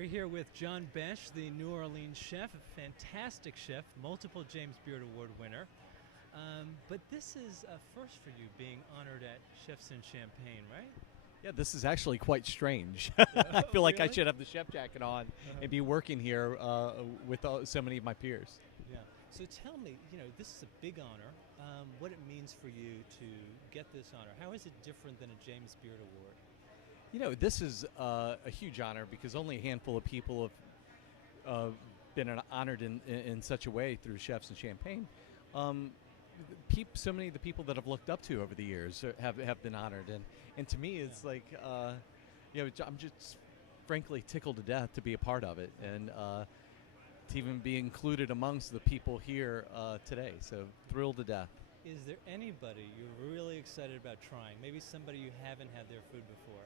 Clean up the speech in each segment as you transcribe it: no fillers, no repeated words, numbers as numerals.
We're here with John Besh, the New Orleans chef, a fantastic chef, multiple James Beard Award winner. But this is a first for you, being honored at Chefs in Champagne, right? Yeah, this is actually quite strange. Yeah. I feel like I Really? should have the chef jacket on and be working here with so many of my peers. Yeah. So tell me, this is a big honor. What it means for you to get this honor? How is it different than a James Beard Award? This is a huge honor because only a handful of people have been honored in such a way through Chefs in Champagne. So many of the people that I've looked up to over the years have been honored, and to me, it's like I'm just frankly tickled to death to be a part of it, and to even be included amongst the people here today. So thrilled to death. Is there anybody you're really excited about trying? Maybe somebody you haven't had their food before?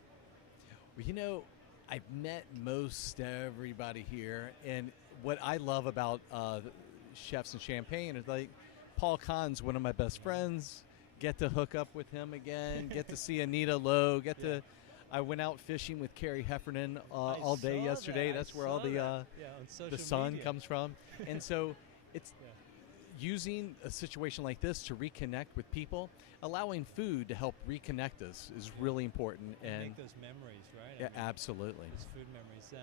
Well, I've met most everybody here, and what I love about Chefs in Champagne is like Paul Kahn's one of my best friends. Get to hook up with him again. Get to see Anita Lowe. I went out fishing with Carrie Heffernan all day yesterday. That's where all the sun comes from. And so it's using a situation like this to reconnect with people, allowing food to help reconnect us is really important. And make those memories, right? Yeah, absolutely. Those food memories.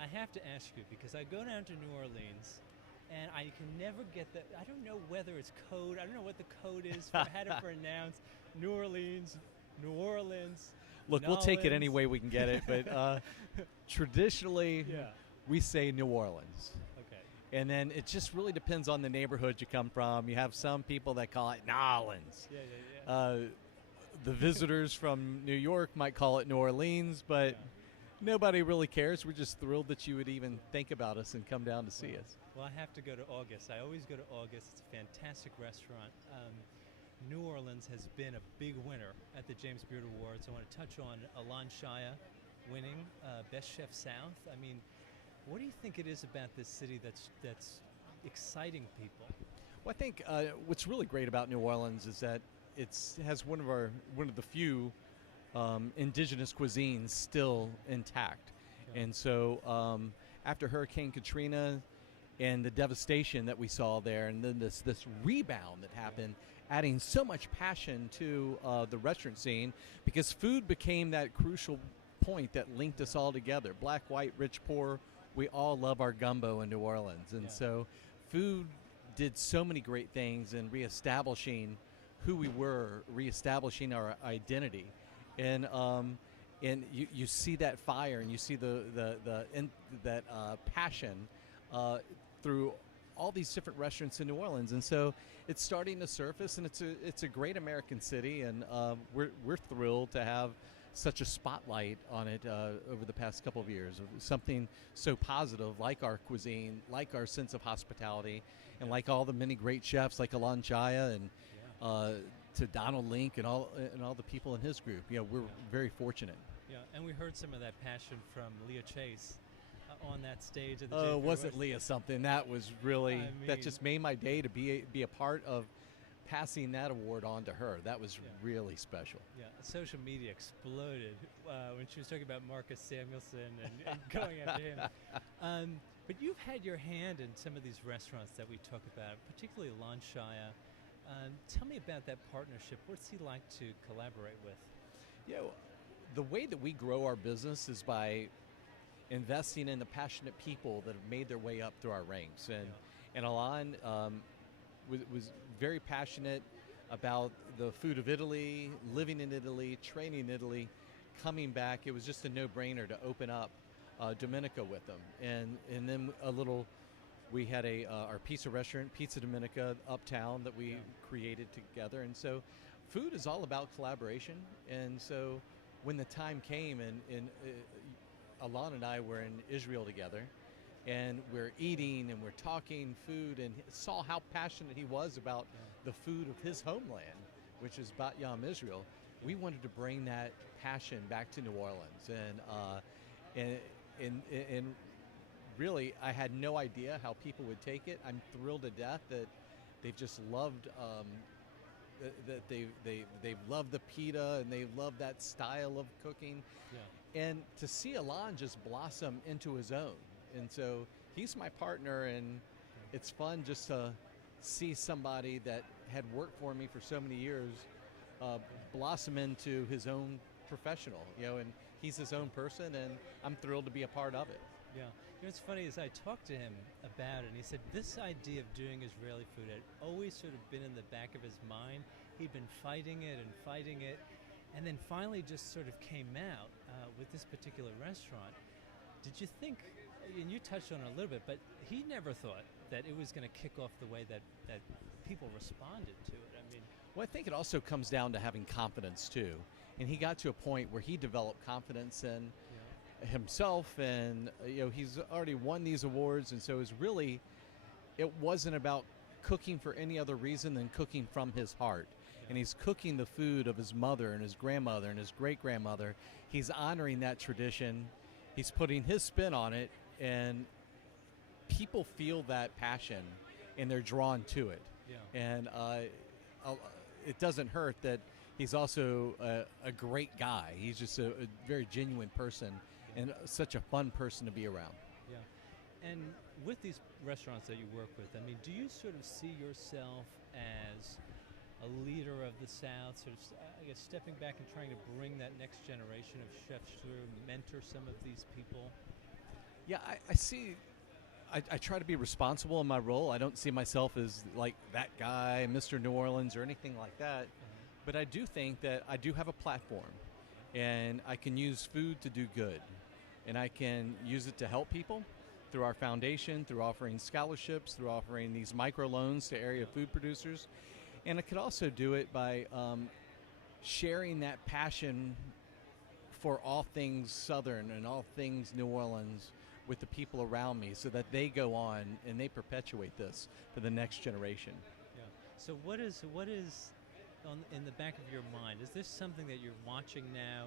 I have to ask you, because I go down to New Orleans, and I can never get that. I don't know whether it's code. I don't know what the code is for how to pronounce New Orleans, New Orleans. Look, we'll take it any way we can get it, but traditionally we say New Orleans. Okay. And then it just really depends on the neighborhood you come from. You have some people that call it New Orleans. Yeah. The visitors from New York might call it New Orleans, but nobody really cares. We're just thrilled that you would even think about us and come down to see us. Well, I have to go to August. I always go to August. It's a fantastic restaurant. New Orleans has been a big winner at the James Beard Awards. I want to touch on Alon Shaya winning Best Chef South. I mean, what do you think it is about this city that's exciting people? Well, I think what's really great about New Orleans is that it has one of the few indigenous cuisines still intact. Yeah. And so after Hurricane Katrina and the devastation that we saw there, and then this rebound that happened, adding so much passion to the restaurant scene, because food became that crucial point that linked us all together. Black, white, rich, poor, we all love our gumbo in New Orleans. And so food did so many great things in reestablishing who we were, reestablishing our identity. And you see that fire, and you see that passion through all these different restaurants in New Orleans, and so it's starting to surface, and it's a great American city, and we're thrilled to have such a spotlight on it over the past couple of years. Something so positive, like our cuisine, like our sense of hospitality, and like all the many great chefs like Alon Chaya and to Donald Link and all the people in his group. We're very fortunate. Yeah, and we heard some of that passion from Leah Chase on that stage at the Oh, wasn't Leah something? That was really, that just made my day to be a part of passing that award on to her. That was really special. Yeah, social media exploded when she was talking about Marcus Samuelson and going after him. But you've had your hand in some of these restaurants that we talk about, particularly Alon Shaya. Tell me about that partnership. What's he like to collaborate with? The way that we grow our business is by investing in the passionate people that have made their way up through our ranks. And Alon was very passionate about the food of Italy, living in Italy, training in Italy, coming back. It was just a no-brainer to open up Dominica with them. And then we had our pizza restaurant, Pizza Dominica, uptown, that we created together. And so food is all about collaboration. And so when the time came, and Alon and I were in Israel together, and we're eating and we're talking food, and saw how passionate he was about the food of his homeland, which is Bat Yam, Israel. We wanted to bring that passion back to New Orleans, and really, I had no idea how people would take it. I'm thrilled to death that they've just loved that they've loved the pita, and they love that style of cooking. and to see Alon just blossom into his own. And so he's my partner, and it's fun just to see somebody that had worked for me for so many years blossom into his own professional, and he's his own person, and I'm thrilled to be a part of it. Yeah. What's funny is I talked to him about it, and he said this idea of doing Israeli food had always sort of been in the back of his mind. He'd been fighting it, and then finally just sort of came out with this particular restaurant. Did you think, and you touched on it a little bit, but he never thought that it was going to kick off the way that people responded to it? I mean, well, I think it also comes down to having confidence too. And he got to a point where he developed confidence in himself, and he's already won these awards, and so it wasn't about cooking for any other reason than cooking from his heart. And he's cooking the food of his mother and his grandmother and his great-grandmother. He's honoring that tradition. He's putting his spin on it, and people feel that passion, and they're drawn to it. Yeah. And it doesn't hurt that he's also a great guy. He's just a very genuine person and such a fun person to be around. Yeah. And with these restaurants that you work with, I mean, do you sort of see yourself as a leader of the South, sort of, I guess, stepping back and trying to bring that next generation of chefs through, mentor some of these people? Yeah, I see. I try to be responsible in my role. I don't see myself as like that guy, Mr. New Orleans, or anything like that. But I do think that I do have a platform, and I can use food to do good, and I can use it to help people through our foundation, through offering scholarships, through offering these microloans to area food producers. And I could also do it by sharing that passion for all things Southern and all things New Orleans with the people around me, so that they go on and they perpetuate this for the next generation. Yeah. So what is in the back of your mind? Is this something that you're watching now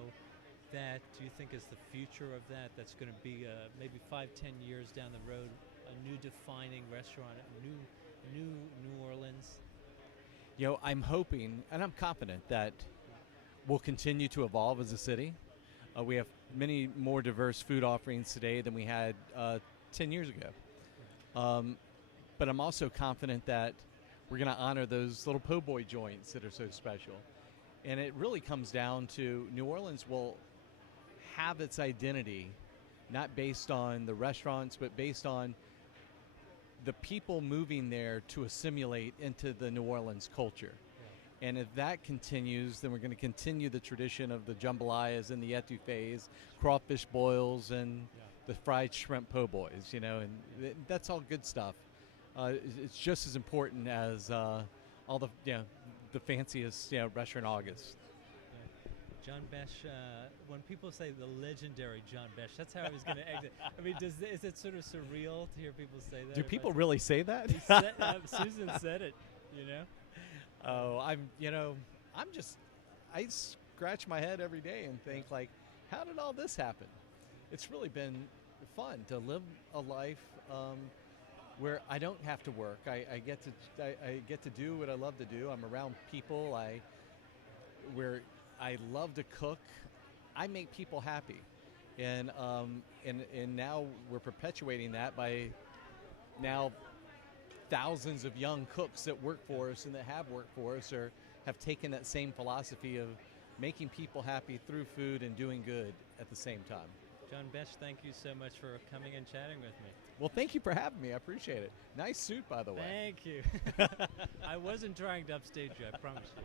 that you think is the future of that's going to be maybe 5-10 years down the road, a new defining restaurant, a new New Orleans? I'm hoping, and I'm confident that we'll continue to evolve as a city. We have many more diverse food offerings today than we had 10 years ago. But I'm also confident that we're going to honor those little po' boy joints that are so special. And it really comes down to New Orleans will have its identity not based on the restaurants, but based on the people moving there to assimilate into the New Orleans culture. Yeah. And if that continues, then we're going to continue the tradition of the jambalayas and the etouffees, crawfish boils, and the fried shrimp po' boys, and that's all good stuff. It's just as important as all the fanciest restaurant August. John Besh, when people say the legendary John Besh, that's how I was going to exit. I mean, is it sort of surreal to hear people say that? Do people really say that? Susan said it, Oh, I scratch my head every day and think, like, how did all this happen? It's really been fun to live a life where I don't have to work. I get to do what I love to do. I'm around people. Where I love to cook. I make people happy, and now we're perpetuating that by now thousands of young cooks that work for us and that have worked for us or have taken that same philosophy of making people happy through food and doing good at the same time. John Besh, thank you so much for coming and chatting with me. Well, thank you for having me. I appreciate it. Nice suit, by the way. Thank you. I wasn't trying to upstage you, I promise you.